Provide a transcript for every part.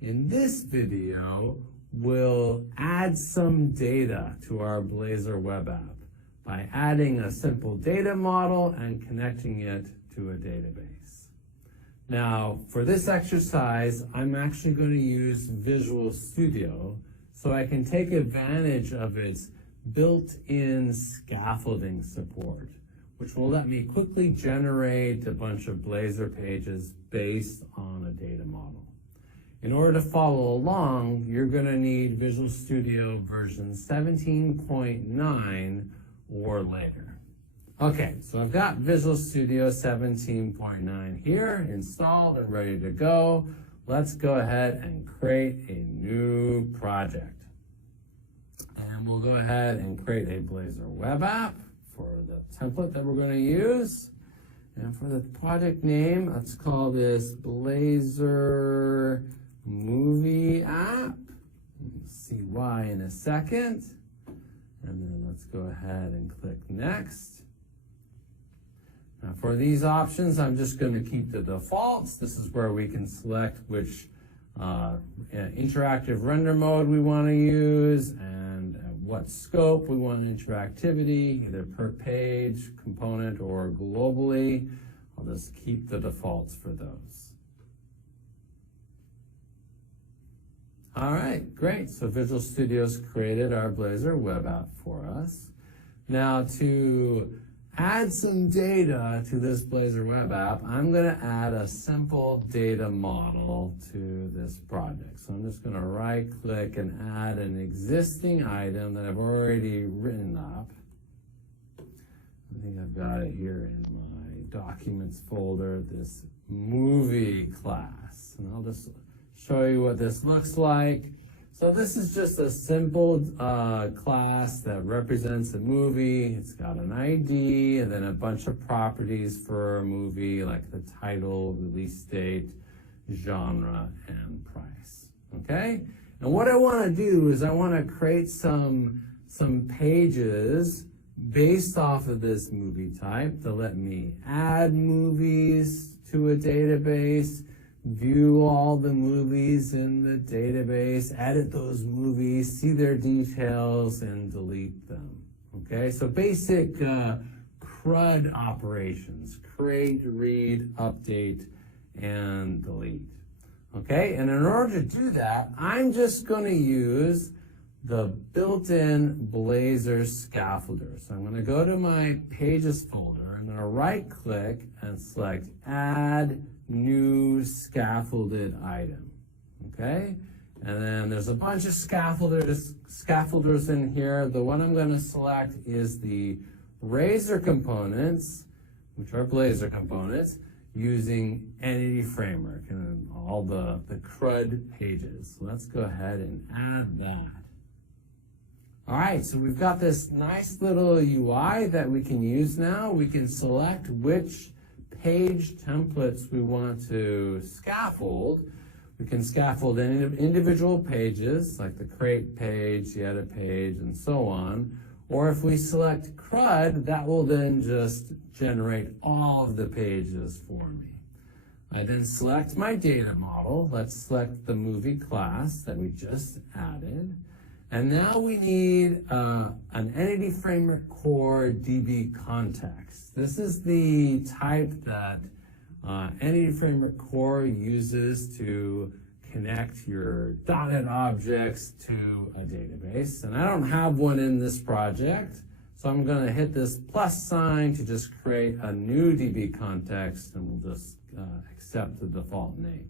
In this video, we'll add some data to our Blazor web app by adding a simple data model and connecting it to a database. Now, for this exercise, I'm actually going to use Visual Studio so I can take advantage of its built-in scaffolding support, which will let me quickly generate a bunch of Blazor pages based on a data model. In order to follow along, you're going to need Visual Studio version 17.9 or later. Okay, so I've got Visual Studio 17.9 here installed and ready to go. Let's go ahead and create a new project. And we'll go ahead and create a Blazor web app for the template that we're going to use. And for the project name, let's call this Blazor Movie App. We'll see why in a second. And then let's go ahead and click Next. Now for these options, I'm just going to keep the defaults. This is where we can select which interactive render mode we want to use and what scope we want interactivity, either per page, component, or globally. I'll just keep the defaults for those. All right, great. So Visual Studio's created our Blazor web app for us. Now to add some data to this Blazor web app, I'm going to add a simple data model to this project. So I'm just going to right-click and add an existing item that I've already written up. I think I've got it here in my Documents folder, this movie class. And I'll just show you what this looks like. So this is just a simple class that represents a movie. It's got an ID and then a bunch of properties for a movie like the title, release date, genre, and price. Okay? And what I want to do is I want to create some pages based off of this movie type to let me add movies to a database, view all the movies in the database, edit those movies, see their details, and delete them. Okay, so basic CRUD operations: create, read, update, and delete. Okay, and in order to do that, I'm just going to use the built-in Blazor scaffolder. So I'm going to go to my Pages folder. I'm going to right-click and select Add New Scaffolded Item. Okay? And then there's a bunch of scaffolders in here. The one I'm going to select is the Razor components, which are Blazor components, using Entity Framework and all the CRUD pages. So let's go ahead and add that. All right, so we've got this nice little UI that we can use now. We can select which page templates we want to scaffold. We can scaffold individual pages, like the create page, the edit page, and so on. Or if we select CRUD, that will then just generate all of the pages for me. I then select my data model. Let's select the movie class that we just added. And now we need an Entity Framework Core DB context. This is the type that Entity Framework Core uses to connect your .NET objects to a database. And I don't have one in this project, so I'm going to hit this plus sign to just create a new DB context, and we'll just accept the default name.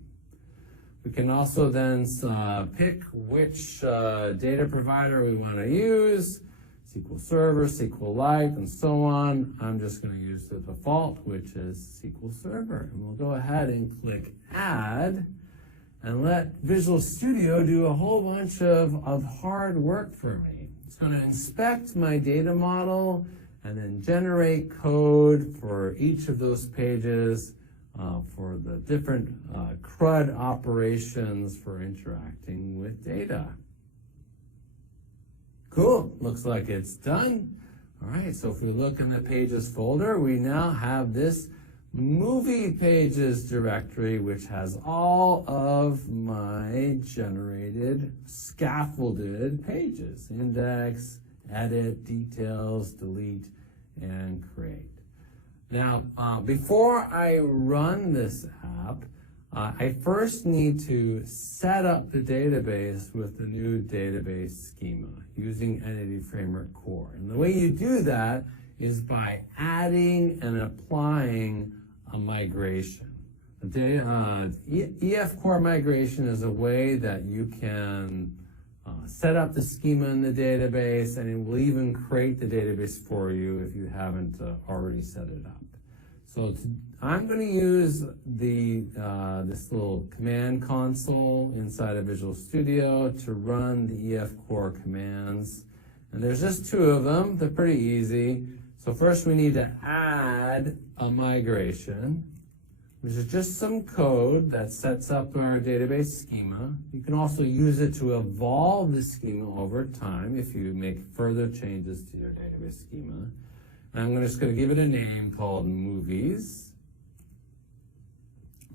We can also then pick which data provider we want to use, SQL Server, SQLite, and so on. I'm just going to use the default, which is SQL Server. And we'll go ahead and click Add, and let Visual Studio do a whole bunch of hard work for me. It's going to inspect my data model and then generate code for each of those pages for the different CRUD operations for interacting with data. Cool, looks like it's done. All right, so if we look in the Pages folder, we now have this movie pages directory, which has all of my generated scaffolded pages: index, edit, details, delete, and create. Now, before I run this app, I first need to set up the database with the new database schema using Entity Framework Core. And the way you do that is by adding and applying a migration. EF Core migration is a way that you can set up the schema in the database, and it will even create the database for you if you haven't already set it up. So I'm going to use this little command console inside of Visual Studio to run the EF Core commands. And there's just 2 of them. They're pretty easy. So first we need to add a migration, which is just some code that sets up our database schema. You can also use it to evolve the schema over time if you make further changes to your database schema. And I'm just going to give it a name called movies.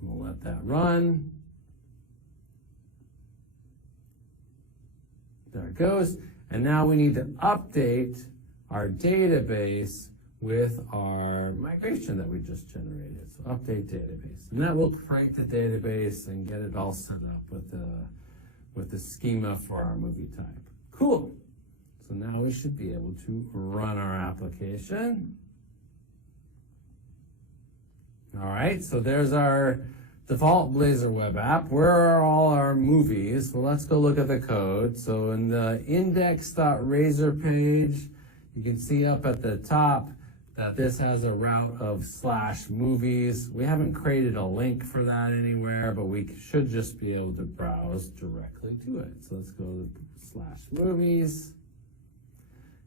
We'll let that run. There it goes. And now we need to update our database with our migration that we just generated. So update database. And that will create the database and get it all set up with the schema for our movie type. Cool. So now we should be able to run our application. All right, so there's our default Blazor web app. Where are all our movies? Well, let's go look at the code. So in the index.razor page, you can see up at the top that this has a route of /movies. We haven't created a link for that anywhere, but we should just be able to browse directly to it. So let's go to /movies.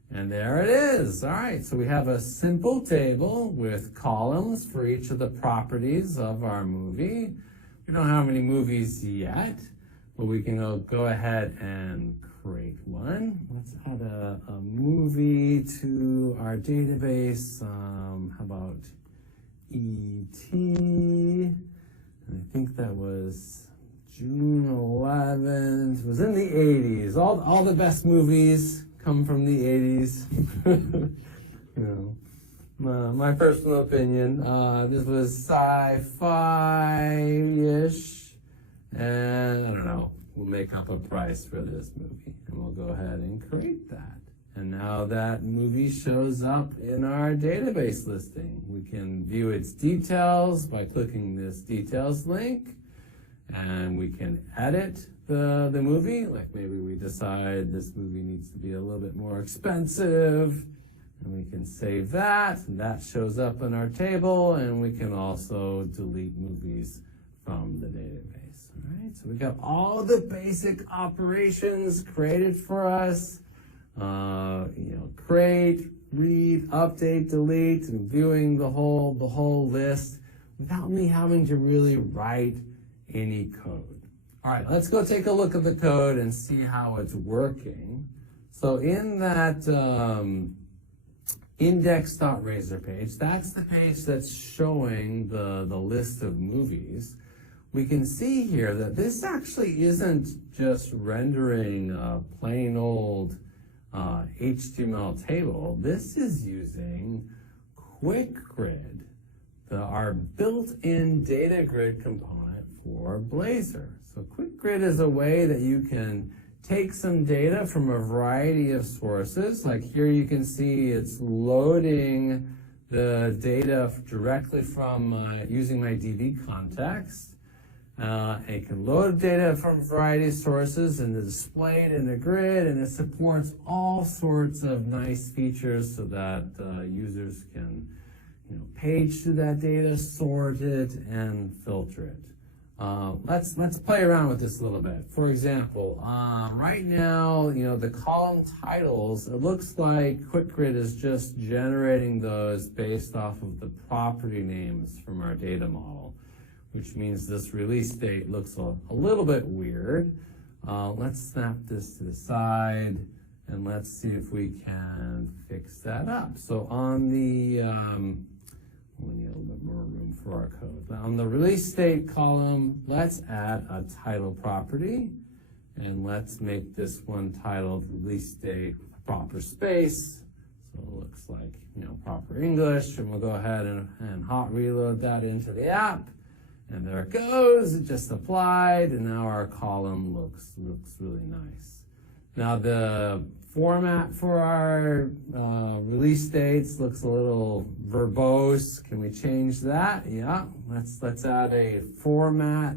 And there it is. All right, so we have a simple table with columns for each of the properties of our movie. We don't have any movies yet, but we can go ahead and create one. Let's add a movie to our database. How about E.T.? I think that was June 11th. It was in the 80s. All the best movies come from the 80s. You know, my personal opinion. This was sci-fi-ish, and I don't know. We'll make up a price for this movie, and we'll go ahead and create that. And now that movie shows up in our database listing. We can view its details by clicking this details link, and we can edit the movie. Like maybe we decide this movie needs to be a little bit more expensive, and we can save that, and that shows up in our table, and we can also delete movies from the database. All right, so we got all the basic operations created for us. Create, read, update, delete, and viewing the whole list without me having to really write any code. All right, let's go take a look at the code and see how it's working. So in that index.razor page, that's the page that's showing the list of movies. We can see here that this actually isn't just rendering a plain old HTML table. This is using QuickGrid, our built-in data grid component for Blazor. So QuickGrid is a way that you can take some data from a variety of sources. Like here you can see it's loading the data directly from using my DB context. It can load data from a variety of sources and display it in a grid, and it supports all sorts of nice features so that users can page through that data, sort it, and filter it. Let's play around with this a little bit. For example, right now, the column titles, it looks like QuickGrid is just generating those based off of the property names from our data model, which means this release date looks a little bit weird. Let's snap this to the side, and let's see if we can fix that up. So on the, we need a little bit more room for our code. Now on the release state column, let's add a title property, and let's make this one titled release date proper space. So it looks like, proper English, and we'll go ahead and hot reload that into the app. And there it goes, it just applied, and now our column looks really nice. Now the format for our release dates looks a little verbose. Can we change that? Yeah, let's add a format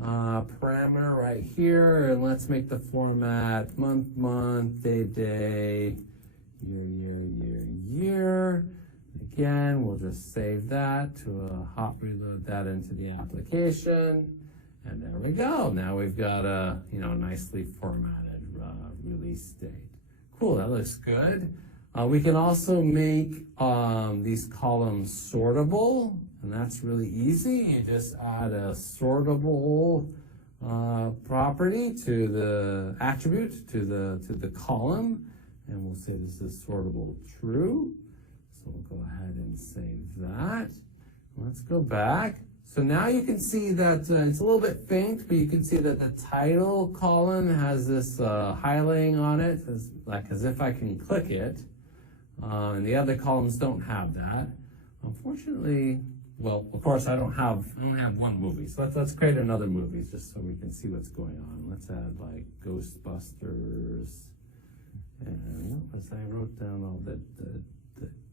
parameter right here, and let's make the format month, day, year. Again, we'll just save that to hot reload that into the application, and there we go. Now we've got a nicely formatted release date. Cool, that looks good. We can also make these columns sortable, and that's really easy. You just add a sortable property to the attribute to the column, and we'll say this is sortable true. So we'll go ahead and save that. Let's go back. So now you can see that it's a little bit faint, but you can see that the title column has this highlighting on it, as if I can click it. And the other columns don't have that. Unfortunately, well, of course, I only have one movie. So let's create another movie just so we can see what's going on. Let's add like Ghostbusters. And as I wrote down all the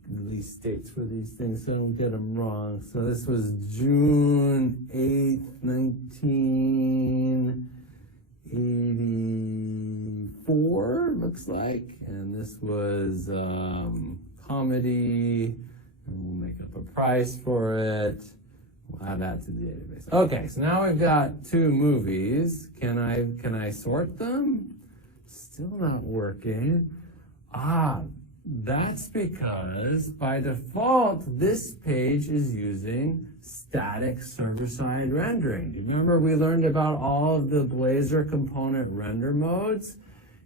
release dates for these things so I don't get them wrong. So this was June 8th, 1984, looks like. And this was comedy, and we'll make up a price for it. We'll add that to the database. Okay, so now we've got two movies. Can I sort them? Still not working. That's because by default, this page is using static server-side rendering. Do you remember we learned about all of the Blazor component render modes?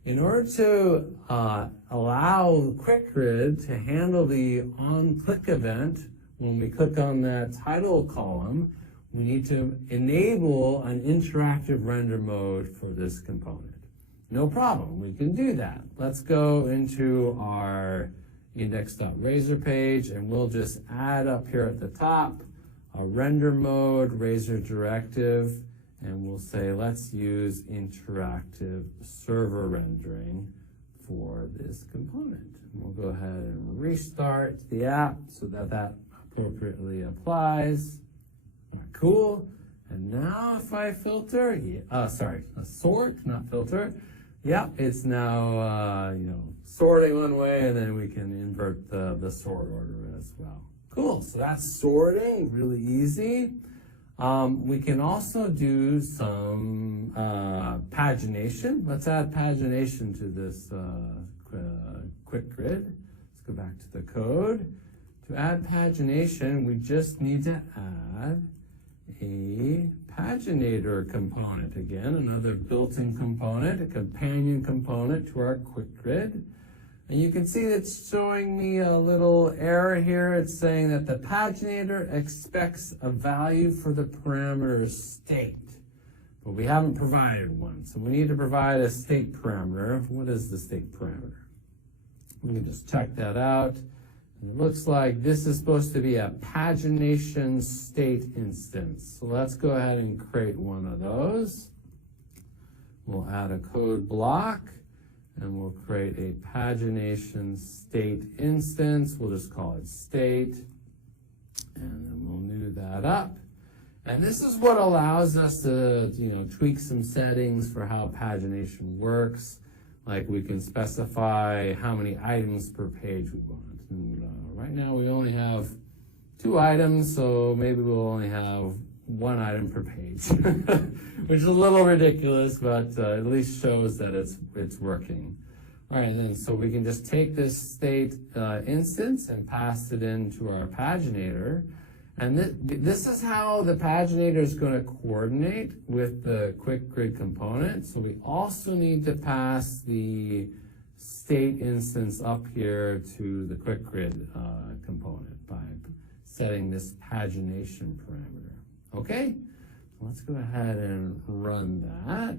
In order to allow QuickGrid to handle the on-click event, when we click on that title column, we need to enable an interactive render mode for this component. No problem, we can do that. Let's go into our index.razor page, and we'll just add up here at the top a render mode, razor directive, and we'll say let's use interactive server rendering for this component. And we'll go ahead and restart the app so that appropriately applies. All right, cool. And now if I filter, sort, not filter. Yep, it's now, sorting one way, and then we can invert the sort order as well. Cool, so that's sorting, really easy. We can also do some pagination. Let's add pagination to this QuickGrid. Let's go back to the code. To add pagination, we just need to add a paginator component. Again, another built-in component, a companion component to our QuickGrid. And you can see it's showing me a little error here. It's saying that the paginator expects a value for the parameter state, but we haven't provided one. So we need to provide a state parameter. What is the state parameter? We can just check that out. It looks like this is supposed to be a pagination state instance. So let's go ahead and create one of those. We'll add a code block, and we'll create a pagination state instance. We'll just call it state, and then we'll new that up. And this is what allows us to, tweak some settings for how pagination works. Like we can specify how many items per page we want. And right now we only have 2 items, so maybe we'll only have 1 item per page, which is a little ridiculous, but at least shows that it's working. All right, then so we can just take this state instance and pass it into our paginator. And this is how the paginator is going to coordinate with the QuickGrid component. So we also need to pass the state instance up here to the QuickGrid component by setting this pagination parameter. Okay, let's go ahead and run that.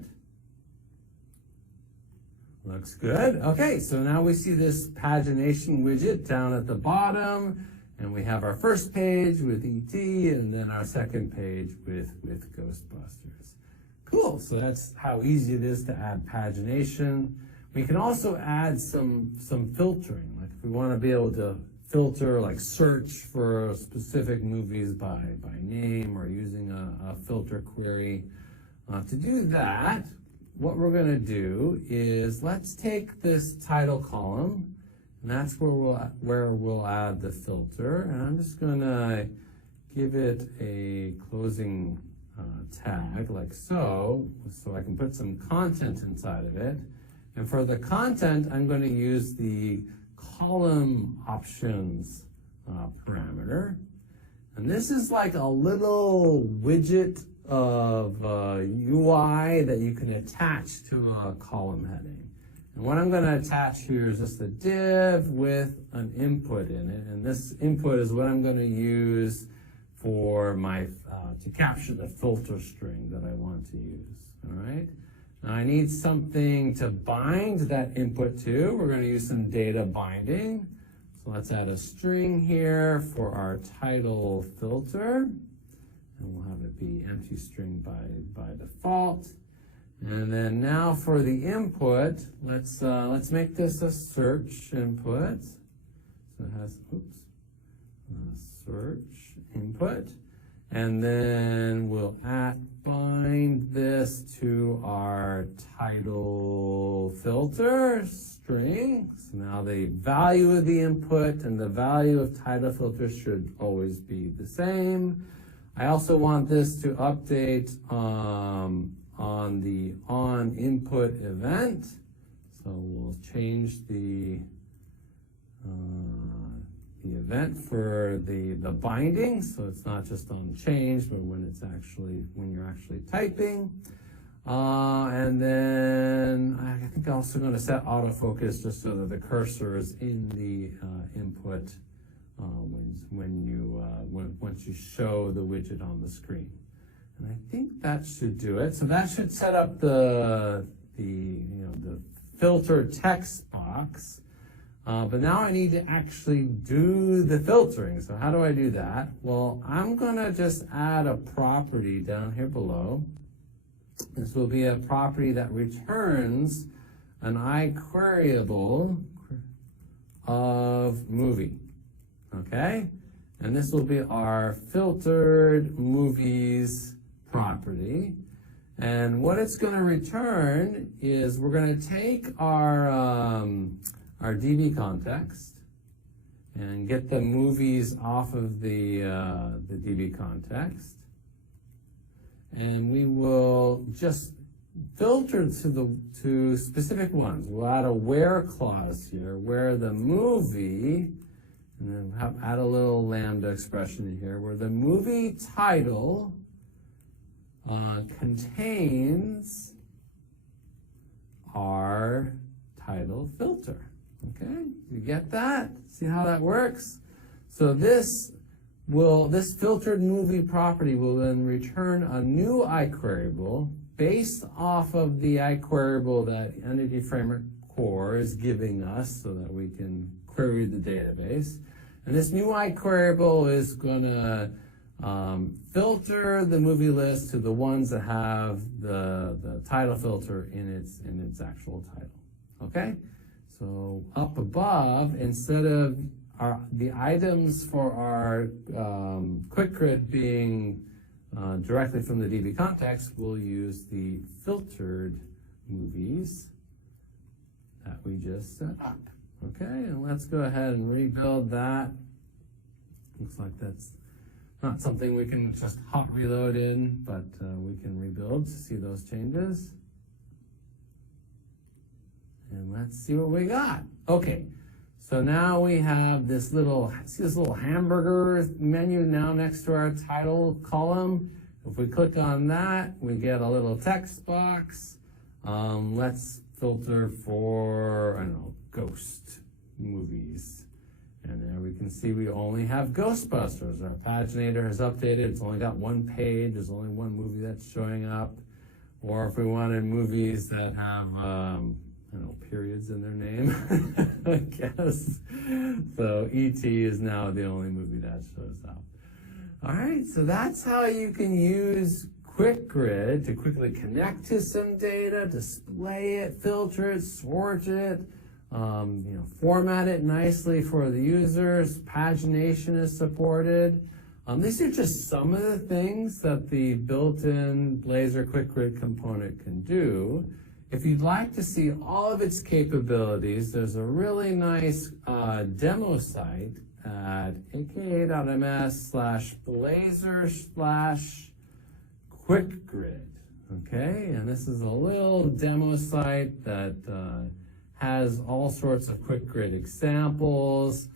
Looks good. Okay, so now we see this pagination widget down at the bottom, and we have our first page with ET, and then our second page with Ghostbusters. Cool, so that's how easy it is to add pagination. We can also add some filtering, like if we want to be able to filter, like search for specific movies by name or using a filter query. To do that, what we're going to do is let's take this title column, and that's where we'll add the filter. And I'm just going to give it a closing tag like so I can put some content inside of it. And for the content, I'm going to use the column options parameter. And this is like a little widget of UI that you can attach to a column heading. And what I'm going to attach here is just a div with an input in it. And this input is what I'm going to use for my to capture the filter string that I want to use. All right. Now I need something to bind that input to. We're going to use some data binding. So let's add a string here for our title filter. And we'll have it be empty string by default. And then now for the input, let's make this a search input. So it has, search input. And then we'll bind this to our title filter string. So now the value of the input and the value of title filter should always be the same. I also want this to update on the onInput event. So we'll change the event for the binding, so it's not just on change, but when you're actually typing. And then I think I'm also going to set autofocus just so that the cursor is in the input once you show the widget on the screen. And I think that should do it. So that should set up the filter text box. But now I need to actually do the filtering. So how do I do that? Well, I'm going to just add a property down here below. This will be a property that returns an iQueryable of movie. Okay? And this will be our filtered movies property. And what it's going to return is we're going to take our DB context and get the movies off of the DB context. And we will just filter to specific ones. We'll add a where clause here, where the movie, and then add a little lambda expression in here, where the movie title contains our title filter. Okay, you get that? See how that works? So this filtered movie property will then return a new iQueryable based off of the iQueryable that Entity Framework Core is giving us so that we can query the database. And this new iQueryable is going to filter the movie list to the ones that have the title filter in its actual title. Okay? So up above, instead of the items for our quick grid being directly from the DB context, we'll use the filtered movies that we just set up. Okay, and let's go ahead and rebuild that. Looks like that's not something we can just hot reload in, but we can rebuild to see those changes. And let's see what we got. Okay, so now we have this little hamburger menu now next to our title column. If we click on that, we get a little text box. Let's filter for, I don't know, ghost movies. And there we can see we only have Ghostbusters. Our paginator has updated. It's only got one page. There's only one movie that's showing up. Or if we wanted movies that have, I don't know, periods in their name, I guess. So E.T. is now the only movie that shows up. All right, so that's how you can use QuickGrid to quickly connect to some data, display it, filter it, sort it, format it nicely for the users. Pagination is supported. These are just some of the things that the built-in Blazor QuickGrid component can do. If you'd like to see all of its capabilities, there's a really nice demo site at aka.ms/blazor/QuickGrid. Okay, and this is a little demo site that has all sorts of QuickGrid examples.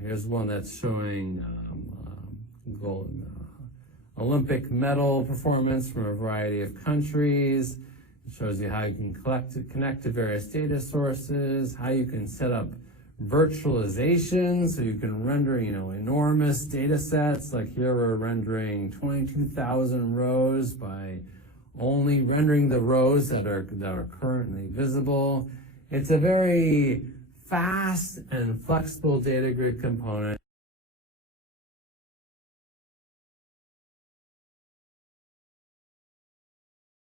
Here's one that's showing gold Olympic medal performance from a variety of countries. It shows you how you can connect to various data sources, how you can set up virtualization, so you can render, enormous data sets. Like here we're rendering 22,000 rows by only rendering the rows that are currently visible. It's a very fast and flexible data grid component.